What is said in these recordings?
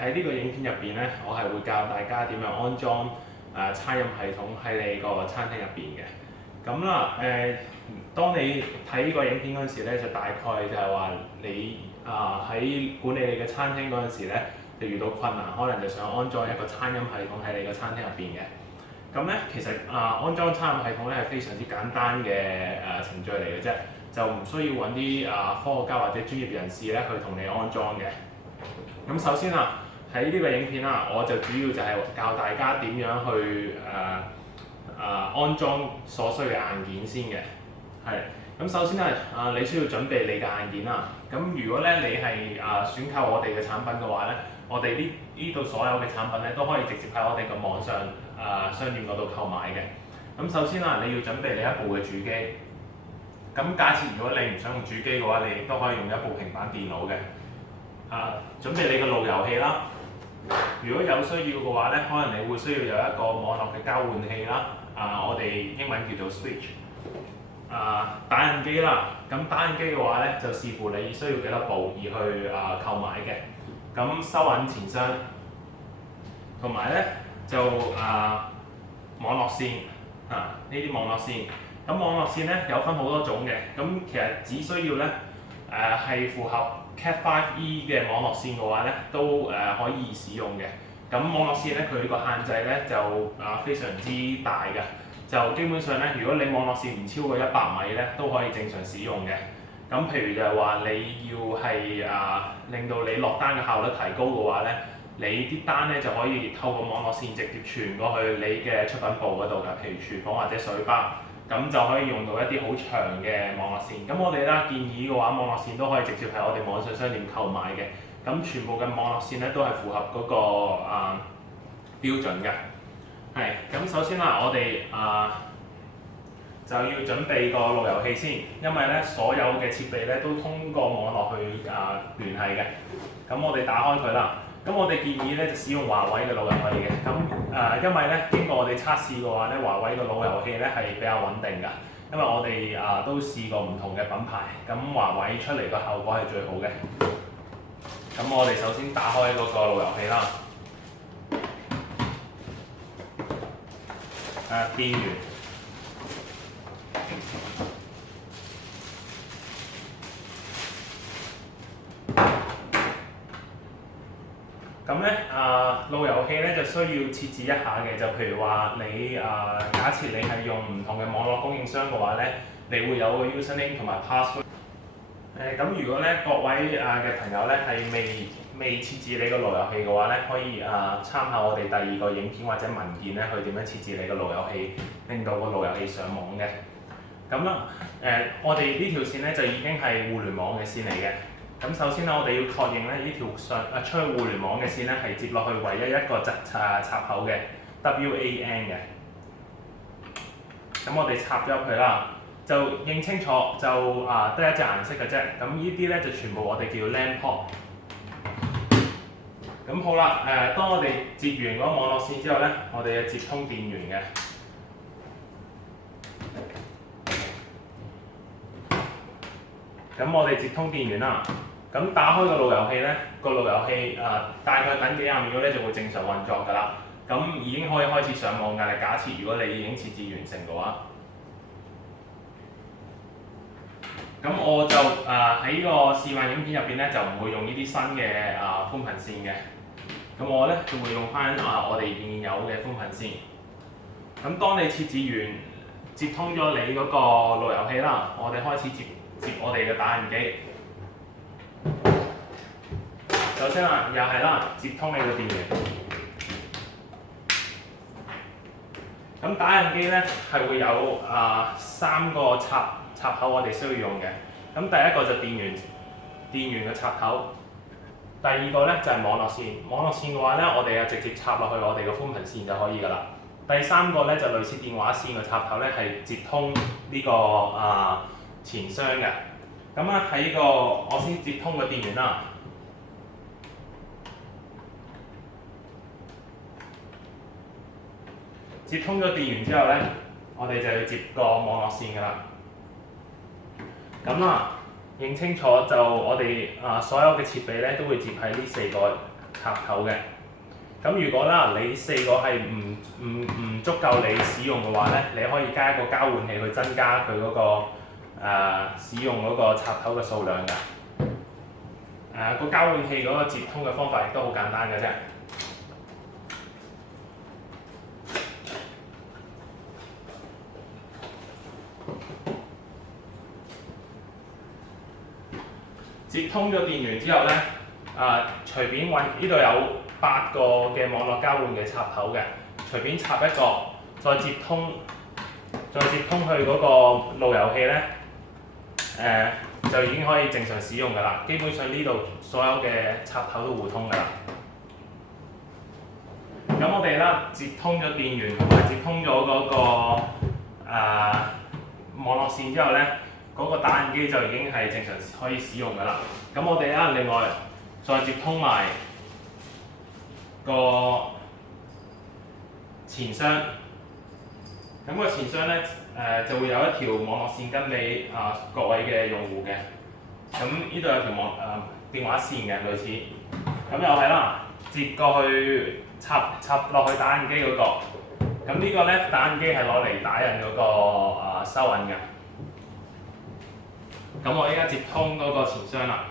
喺呢個影片入邊咧，我係會教大家點樣安裝餐飲系統喺你個餐廳入邊嘅。咁啦當你睇呢個影片嗰陣時咧，就大概就係話你喺管理你嘅餐廳嗰陣時咧，就遇到困難，可能就想安裝一個餐飲系統喺你個餐廳入邊嘅。咁咧其實安裝餐飲系統咧係非常之簡單嘅程序嚟嘅啫，就唔需要揾啲科學家或者專業人士咧去同你安裝嘅。咁首先喺呢個影片我就主要就係教大家點樣去安裝所需嘅硬件先嘅。咁首先你需要準備你嘅硬件啦。咁如果咧你係選購我哋嘅產品嘅話咧，我哋呢度所有嘅產品咧都可以直接喺我哋嘅網上商店嗰度購買嘅。咁首先你要準備你一部嘅主機。咁假設如果你唔想用主機嘅話，你亦都可以用一部平板電腦嘅。準備你嘅路由器啦。如果有需要嘅話咧，可能你會需要有一個網絡嘅交換器啦。我哋英文叫做 switch。打印機啦。咁打印機嘅話咧，就視乎你需要幾多部而去購買嘅。咁收銀錢箱，同埋咧就網絡線呢啲網絡線。咁網絡線咧有分好多種嘅。咁其實只需要咧係符合 Cat5e 嘅網絡線嘅話咧，都可以使用嘅。咁網絡線咧，佢個限制咧就非常之大嘅。就基本上咧，如果你網絡線唔超過100米咧，都可以正常使用嘅。咁譬如就係話你要係令到你落單嘅效率提高嘅話咧，你啲單咧就可以透過網絡線直接傳過去你嘅出品部嗰度㗎，譬如廚房或者水吧。咁就可以用到一啲好長嘅網絡線。咁我哋建議嘅話，網絡線都可以直接喺我哋網上商店購買嘅。咁全部嘅網絡線咧都係符合嗰個標準嘅。咁首先我哋就要準備個路由器先，因為咧所有嘅設備咧都通過網絡去聯繫嘅。咁我哋打開佢啦。咁我哋建議咧就使用華為嘅路由器嘅。咁因為咧經過我哋測試嘅話咧，華為嘅路由器咧係比較穩定㗎。因為我哋都試過唔同嘅品牌，咁華為出嚟嘅效果係最好嘅。咁我哋首先打開嗰個路由器啦。電源。咁咧路由器咧就需要設置一下嘅，就譬如話你假設你係用唔同嘅網絡供應商嘅話咧，你會有個 username 同埋 password。咁如果咧各位嘅朋友咧係未設置你個路由器嘅話咧，可以參考我哋第二個影片或者文件咧去點樣設置你個路由器，令到個路由器上網嘅。咁我哋呢條線咧就已經係互聯網嘅線嚟嘅。咁首先我哋要確認咧呢條出去互聯網嘅線咧係接落去唯一一個插口嘅 WAN 嘅。咁我哋插咗入去啦，就認清楚就得一隻顏色嘅啫。咁呢啲咧就全部我哋叫 LAN port。咁好啦，當我哋接完嗰個網絡線之後咧，我哋就接通電源嘅。咁我哋接通電源啦。咁打開個路由器咧，個路由器大概等幾廿秒咧就會正常運作㗎啦。咁已經可以開始上網㗎啦。假設如果你已經設置完成嘅話，咁我就喺呢個示範影片入邊咧就唔會用呢啲新嘅寬頻線嘅。咁我咧就會用翻我哋現有嘅寬頻線。咁當你設置完接通咗你嗰個路由器啦，我哋開始接我哋嘅打印機。首先又係接通你個電源。咁打印機咧係會有3個插口我哋需要用嘅。咁第一個就電源嘅插頭。第二個咧就係網絡線。網絡線嘅話咧，我哋直接插落去我哋嘅寬頻線就可以㗎啦。第三個咧就類似電話線嘅插頭咧，係接通呢個錢箱嘅。咁喺呢個我先接通個電源啦。接通咗電源之後咧，我哋就要接個網絡線㗎啦。咁認清楚就我哋所有嘅設備咧都會接喺呢4個插頭嘅。咁如果啦你4個係唔足夠你使用嘅話咧，你可以加一個交換器去增加佢嗰個使用嗰個插頭嘅數量㗎。個交換器嗰個接通嘅方法亦都好簡單嘅啫。接通咗電源之後咧，隨便揾呢度有8個嘅網絡交換嘅插頭嘅，隨便插一個，再接通去嗰個路由器咧，就已經可以正常使用㗎啦。基本上呢度所有嘅插頭都互通㗎啦。咁我哋啦接通咗電源同埋接通咗嗰個網絡線之後咧，嗰個打印機就已經係正常可以使用㗎啦。咁我哋啦另外再接通埋個前箱，咁個前箱咧就會有一條網絡線跟俾各位嘅用戶嘅。咁呢度有條電話線嘅類似，咁又係啦，接過去插落去打印機嗰個。咁呢個咧打印機係攞嚟打印嗰個收銀嘅。咁我依家接通嗰個前箱啦。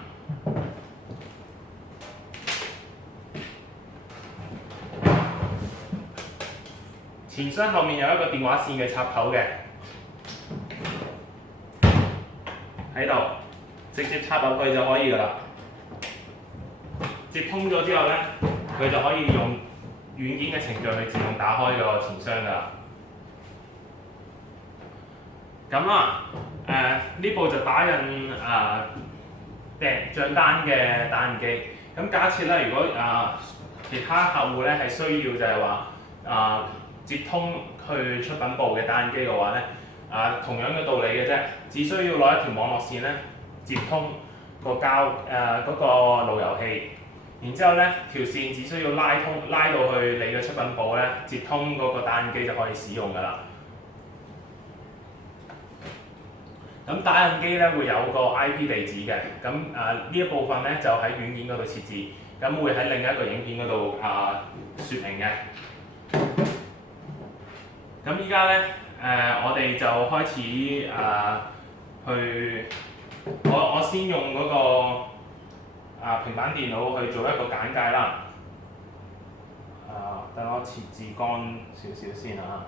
前箱後面有一個電話線嘅插頭嘅，喺度直接插入去就可以㗎啦。接通咗之後咧，佢就可以用軟件嘅程序去自動打開個前箱㗎啦。咁啦，呢部就打印賬單嘅打印機。咁假設咧，如果其他客戶咧係需要就係話接通去出品部嘅打印機嘅話咧，同樣嘅道理嘅啫，只需要攞一條網絡線咧接通嗰個路由器，然之後咧條線只需要拉到去你嘅出品部咧，接通嗰個打印機就可以使用㗎啦。咁打印機咧會有個 IP 地址嘅，咁呢一部分咧就喺軟件嗰度設置，咁會喺另一個影片嗰度説明嘅。咁依家咧我哋就開始我先用嗰個平板電腦去做一個簡介啦。等我設置乾少少先啊。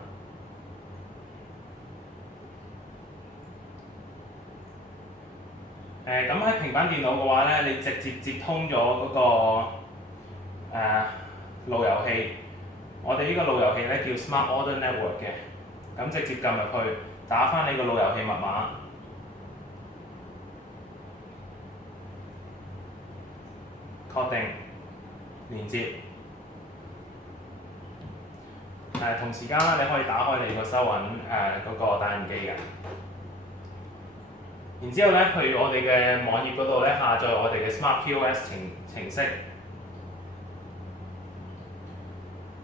咁喺平板電腦嘅話咧，你直接接通咗嗰個路由器。我哋呢個路由器咧叫 Smart Order Network 嘅，咁直接撳入去，打返你個路由器密碼，確定連接。同時間啦，你可以打開你個收銀嗰個打印機嘅。然之後咧，去我哋嘅網頁嗰度咧，下載我哋嘅 Smart POS 程式。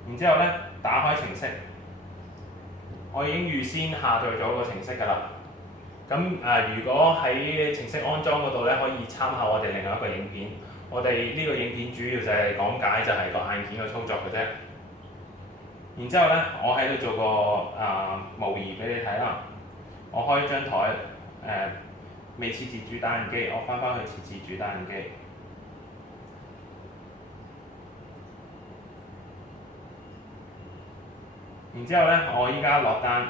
然之後咧，打開程式，我已經預先下載咗個程式㗎啦。咁如果喺程式安裝嗰度咧，可以參考我哋另外一個影片。我哋呢個影片主要就係講解就係個硬件嘅操作嘅啫。然之後咧，我喺度做個模擬俾你睇啦。我開張台未設置主打印機，我翻去設置主打印機。然之後咧，我依家落單，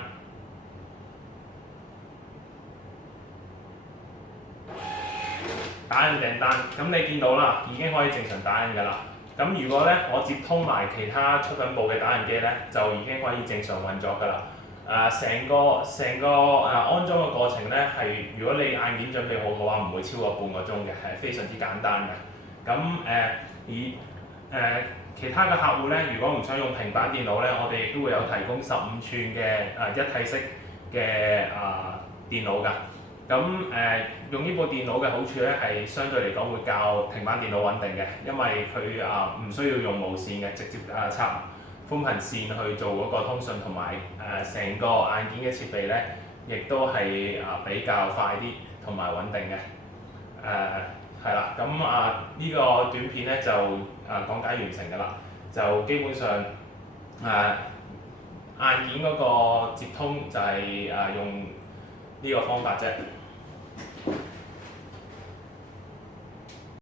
打印訂單。咁你見到啦，已經可以正常打印㗎啦。咁如果咧我接通埋其他出品部嘅打印機咧，就已經可以正常運作㗎啦。成個安裝嘅過程咧係，如果你硬件準備好嘅話，唔會超過半個鐘嘅，係非常之簡單嘅。咁其他嘅客戶咧，如果唔想用平板電腦咧，我哋亦都會有提供15寸嘅一體式嘅電腦㗎。咁用呢部電腦嘅好處咧係相對嚟講會較平板電腦穩定嘅，因為佢唔需要用無線嘅，直接插寬頻線去做嗰個通訊，同埋成個硬件嘅設備咧，亦都係比較快啲同埋穩定嘅。係啦。咁呢個短片咧就講解完成㗎啦，就基本上硬件嗰個接通就係用呢個方法啫。